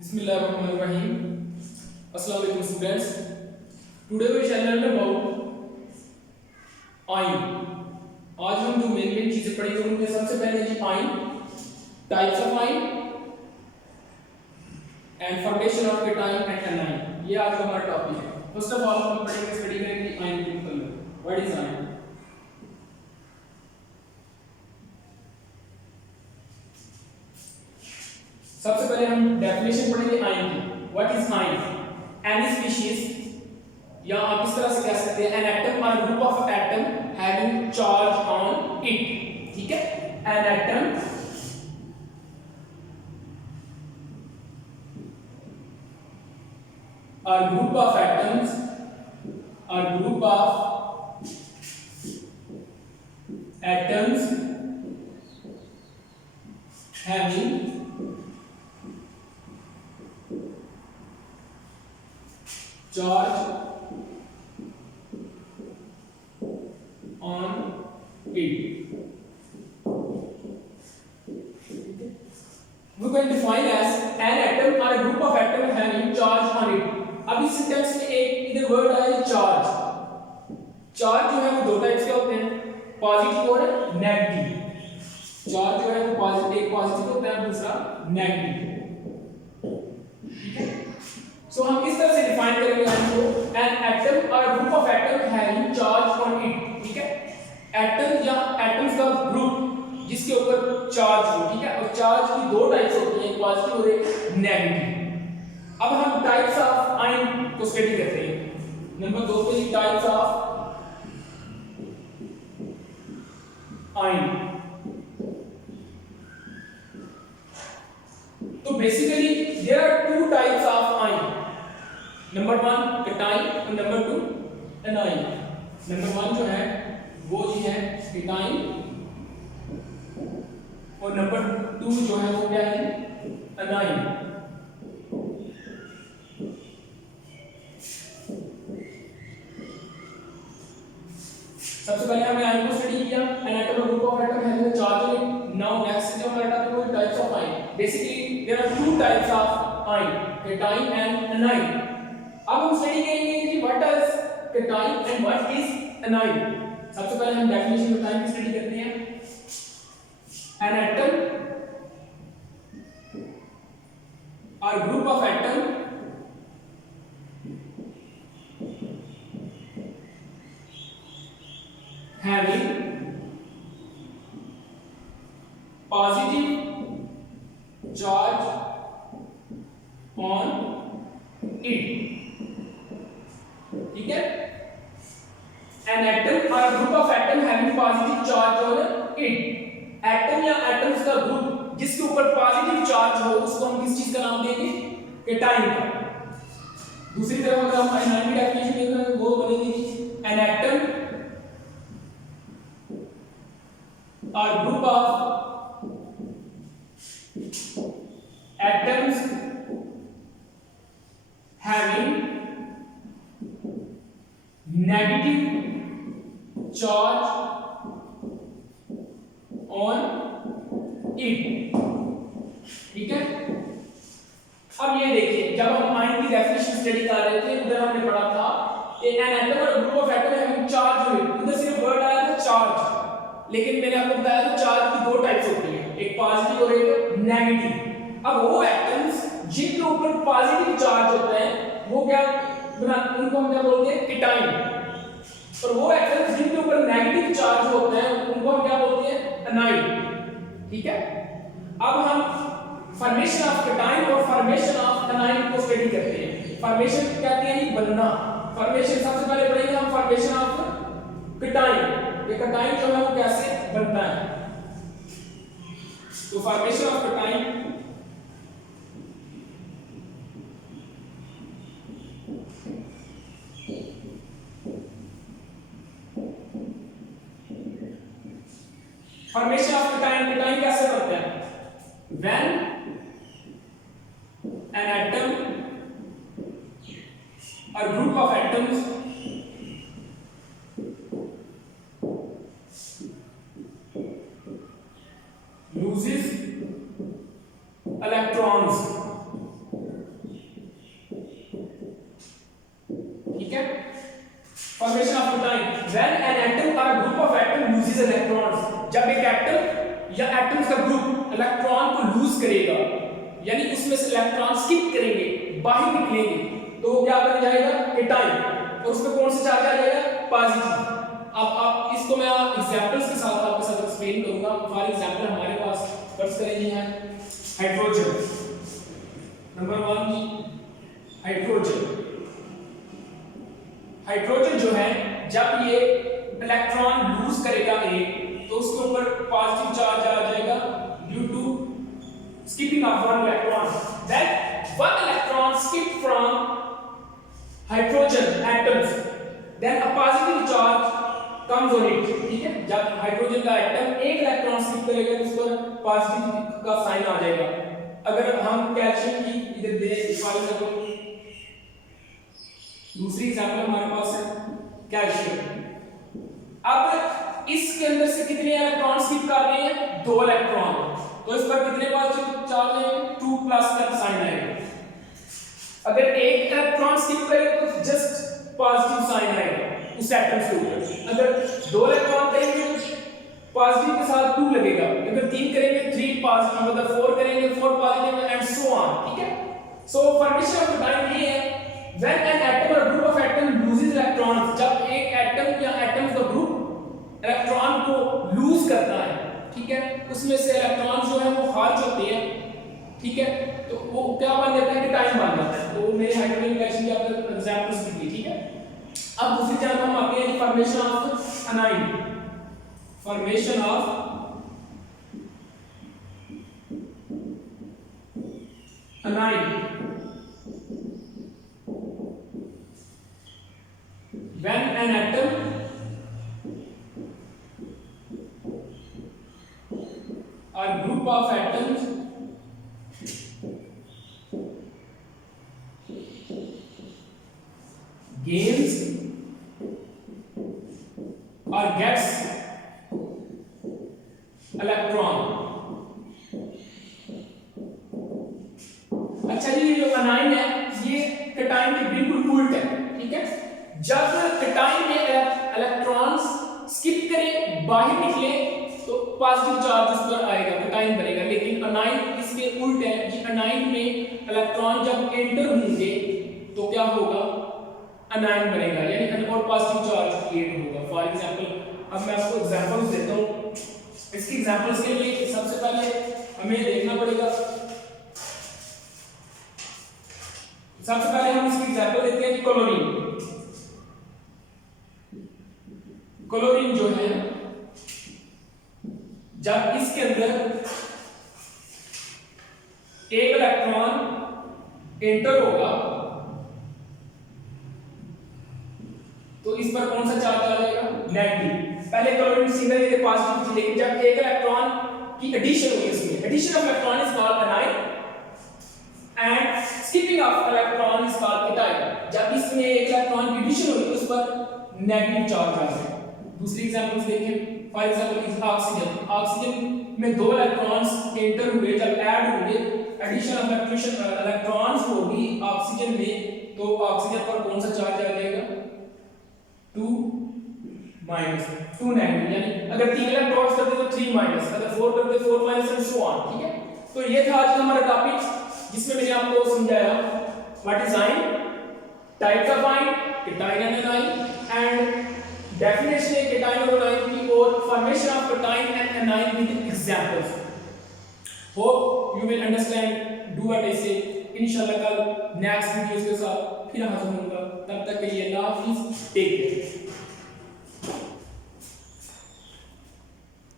Bismillahirrahmanirrahim. Assalamu alaikum students. Today we shall learn about ion. आज हम जो main चीजें पढ़ेंगे उनमें सबसे पहले जी ion, types of ion and formation of cation and anion. ये आज का हमारा टॉपिक है. First of all हम पढ़ेंगे स्टडी करेंगे ion chemical. What is ion? सबसे पहले हम डेफिनेशन पढ़ेंगे आयन की. What is ion? Any species, या आप इस तरह से कह सकते हैं एन एटम और group of atom having charge on it. ठीक है, एन एटम और ग्रुप ऑफ एटम्स और group of atoms having charge on it. We can define as an atom or a group of atoms having charge on it. अब इस sentence में एक इधर word आया चार्ज. चार्ज जो है वो दो टाइप्स के होते हैं, पॉजिटिव और नेगेटिव. चार्ज जो है वो पॉजिटिव, एक पॉजिटिव होता है दूसरा नेगेटिव. ठीक है, सो हम इस तरह से डिफाइन करेंगे इनको, एन एटम और group of atom having charge on it. ठीक है, एटम या एटम्स का ग्रुप जिसके ऊपर चार्ज हो. ठीक है, और चार्ज की दो टाइप्स होती हैं, एक पॉजिटिव और एक नेगेटिव. अब हम टाइप्स ऑफ आयन को स्टडी करते हैं. नंबर 2 पे टाइप्स ऑफ आयन. तो basically there are two types of ion. Number 1 cation और नंबर 2 anion. नंबर 1 जो है वो जी है cation और नंबर 2 जो है वो क्या है anion. सबसे पहले हमने आयन को स्टडी किया, an atom or group of atom having a charge on it. Now next जो हमारा टॉपिक है types of ion. Basically there are two types of ion, cation and anion. अब हम स्टडी करेंगे कि what is cation and what is anion. सबसे पहले हम डेफिनेशन बताएं की स्टडी करते हैं. एन एटम और group of atom having positive charge on it. ठीक है, एन एटम और group of atom having positive charge on it. Atom या एटम्स का ग्रुप जिसके ऊपर पॉजिटिव चार्ज हो उसको हम किस चीज का नाम देंगे? केटाइन का. दूसरी तरफ अगर हम आयन की डेफिनेशन देखें वो बनेगी एन एटम और group of atoms having negative charge on it. ठीक है, अब ये देखिए जब हम आयन की डेफिनेशन स्टडी कर रहे थे उधर हमने पढ़ा था कि एन एटम और group of atom having charge on it. उधर सिर्फ वर्ड आया था चार्ज, लेकिन मैंने आपको बताया था चार्ज की दो टाइप्स होती हैं, एक पॉजिटिव और एक नेगेटिव. अब वो एटम्स जिनके ऊपर पॉजिटिव चार्ज होता है वो क्या उनको हम क्या बोलते हैं? cation. और वो एटम्स जिनके ऊपर नेगेटिव चार्ज होता है उनको हम क्या बोलते हैं? anion. ठीक है, अब हम फॉर्मेशन ऑफ cation और फॉर्मेशन ऑफ anion को स्टडी करते हैं. फॉर्मेशन कहते हैं बनना. फॉर्मेशन सबसे पहले पढ़ेंगे हम फॉर्मेशन ऑफ cation. ये cation जो है वो कैसे बनता है. तो formation of cation formation of cation कैसे बनता है? व्हेन एन एटम और group of atoms loses electrons loses electrons, जब एक एटम या एटम्स का ग्रुप इलेक्ट्रॉन को लूज करेगा, यानी उसमें से इलेक्ट्रॉन स्किप करेंगे, बाहर निकलेंगे, तो वो क्या बन जाएगा? केटाइन, और उसमें कौन सा चार्ज आ जाएगा? पॉजिटिव। अब आप इसको मैं एग्जांपल्स के साथ आपके साथ एक्सप्लेन करूंगा। फॉर एग्जांपल हमारे पास फर्स्ट करेंगे हैं हाइड्रोजन। Number 1 hydrogen. हाइड्रोजन जो है जब ये इलेक्ट्रॉन लूज करेगा एक, तो उसके ऊपर पॉजिटिव चार्ज आ जाएगा due to skipping of one electron. Then one electron skip from hydrogen atoms, then a positive charge comes on it. ठीक है, जब हाइड्रोजन का एटम एक इलेक्ट्रॉन स्किप करेगा तो उस पर पॉजिटिव का साइन आ जाएगा। अगर हम कैल्शियम की इधर दे फॉर एग्जांपल, दूसरी एग्जांपल हमारे पास है कैल्शियम। अब इसके अंदर से कितने इलेक्ट्रॉन स्किप कर रहे हैं? 2 इलेक्ट्रॉन, तो इस पर कितने पॉजिटिव चार्ज आएंगे? 2 प्लस का साइन आएगा। अगर एक इलेक्ट्रॉन स्किप करेगा तो जस्ट पॉजिटिव साइन आएगा उस एटम के ऊपर। अगर 2 इलेक्ट्रॉन करेंगे पॉजिटिव के साथ 2 लगेगा, अगर 3 करेंगे 3 पॉजिटिव, मतलब 4 करेंगे 4 पॉजिटिव एंड सो ऑन। ठीक है, सो फॉर्मेशन ऑफ केटाइन ये है व्हेन एन एटम और group of atom loses electrons, जब एक एटम या एटम्स का ग्रुप इलेक्ट्रॉन को लूज करता है, ठीक है, उसमें से इलेक्ट्रॉन जो है वो खारिज होते हैं, ठीक है, तो वो क्या बन जाता है? केटाइन बन जाता है। तो मेरे हाइड्रोजन रिएक्शन के आपको एग्जांपल्स भी दिए। ठीक है, अब दूसरी चैप्टर हम आते हैं formation of anion. Formation of anion. When an atom or group of atoms gains or gets electron। अच्छा जी, ये जो अनाइन है ये केटाइन के बिल्कुल उल्ट है। ठीक है, जब केटाइन में इलेक्ट्रॉन्स स्किप करें, बाहर निकले, तो पॉजिटिव चार्ज उस पर आएगा, केटाइन बनेगा। लेकिन अनाइन इसके उल्ट है कि अनाइन में इलेक्ट्रॉन जब एंटर होंगे तो क्या होगा? अनाइन बनेगा, यानी और पॉजिटिव चार्ज क्रिएट होगा। फॉर एग्जांपल अब मैं आपको एग्जांपल्स देता हूं। इसकी एग्जांपल्स के लिए सबसे पहले हमें देखना पड़ेगा, सबसे पहले हम इसकी एग्जांपल देखते हैं कि क्लोरीन। क्लोरीन जो है जब इसके अंदर एक इलेक्ट्रॉन एंटर होगा तो इस पर कौन सा चार्ज आ जाएगा? नेगेटिव। पहले क्लोरीन सिंगल ये पॉजिटिव थी, लेकिन जब एक इलेक्ट्रॉन की एडिशन हुई, इसमें addition of electron is called anion and skipping of electron is called cation. जब इसमें एक इलेक्ट्रॉन की एडिशन हुई तो उस पर नेगेटिव चार्ज आ जाएगा। दूसरी एग्जांपल्स देखें, for example is oxygen. Oxygen में 2 इलेक्ट्रॉन्स एंटर हुए, जब ऐड हुए, एडिशन ऑफ इलेक्ट्रॉन्स होगी ऑक्सीजन में, तो ऑक्सीजन पर कौन सा चार्ज आ जाएगा? 2 माइनस, 2 नेगेटिव, यानी अगर 3 इलेक्ट्रॉन्स करते तो 3 माइनस, अगर 4 करते 4 माइनस एंड सो ऑन। ठीक है, तो ये था आज का हमारा टॉपिक, जिसमें मैंने आपको समझाया what is ion, types of ion, cation and anion, and definition है केटाइन और अनाइन की, और formation of cation and anion with examples. Hope you will understand, do what I से। इंशाल्लाह कल नेक्स्ट वीडियोस के साथ फिर हाजिर होऊंगा, तब तक के लिए अल्लाह हाफिज़, टेक केयर।